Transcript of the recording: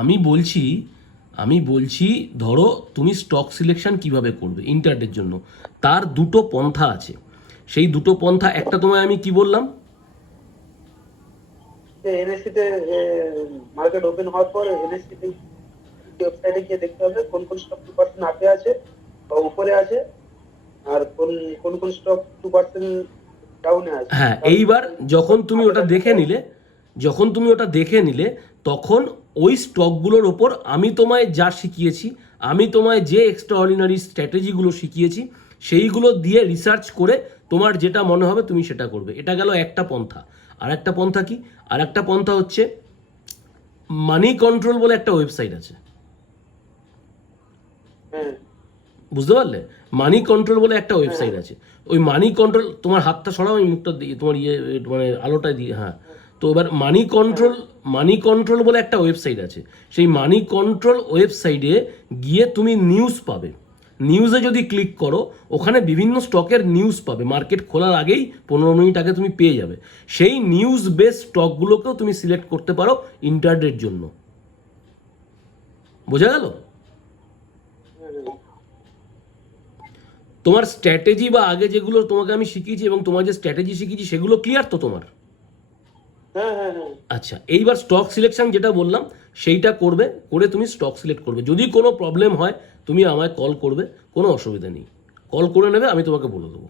আমি বলছি ধরো তুমি স্টক সিলেকশন কিভাবে করবে ইন্টারডের জন্য, তার দুটো পন্থা আছে। সেই দুটো পন্থা, একটা তোমায় আমি কি বললাম, এনএসসি তে মার্কেট ওপেন হওয়ার পর এনএসসি তে ওয়েবসাইটে গিয়ে দেখতে হবে কোন কোন স্টক 2% আপে আছে বা উপরে আছে, আর কোন কোন কোন স্টক 2% ডাউনে আছে। হ্যাঁ, এইবার যখন তুমি ওটা দেখে নিলে তখন ওই স্টকগুলোর ওপর আমি তোমায় যা শিখিয়েছি, আমি তোমায় যে এক্সট্রা অর্ডিনারি স্ট্র্যাটেজিগুলো শিখিয়েছি সেইগুলো দিয়ে রিসার্চ করে তোমার যেটা মনে হবে তুমি সেটা করবে। এটা গেল একটা পন্থা। আর একটা পন্থা কি? আর একটা পন্থা হচ্ছে মানি কন্ট্রোল বলে একটা ওয়েবসাইট আছে, হ্যাঁ বুঝতে পারলে? মানি কন্ট্রোল বলে একটা ওয়েবসাইট আছে। ওই মানি কন্ট্রোল, তোমার হাতটা সরাও, আমি মুখটা দিয়ে তোমার মানে আলোটা দিয়ে, হ্যাঁ। তো এবার মানি কন্ট্রোল বলে একটা ওয়েবসাইট আছে। সেই মানি কন্ট্রোল ওয়েবসাইটে গিয়ে তুমি নিউজ পাবে। নিউজে যদি ক্লিক করো, ওখানে বিভিন্ন স্টকের নিউজ পাবে, মার্কেট খোলার আগেই 15 মিনিট আগে তুমি পেয়ে যাবে। সেই নিউজ বেস স্টকগুলোকেও তুমি সিলেক্ট করতে পারো ইন্টারডের জন্য। বোঝা গেল? তোমার স্ট্র্যাটেজি বা আগে যেগুলো তোমাকে আমি শিখিয়েছি এবং তোমার যে স্ট্র্যাটেজি শিখিয়েছি সেগুলো ক্লিয়ার তো তোমার? হ্যাঁ হ্যাঁ হ্যাঁ। আচ্ছা, এইবার স্টক সিলেকশন যেটা বললাম সেইটা করবে, করে তুমি স্টক সিলেক্ট করবে। যদি কোনো প্রবলেম হয় তুমি আমায় কল করবে, কোনো অসুবিধা নেই, কল করে নেবে, আমি তোমাকে বলে দেবো।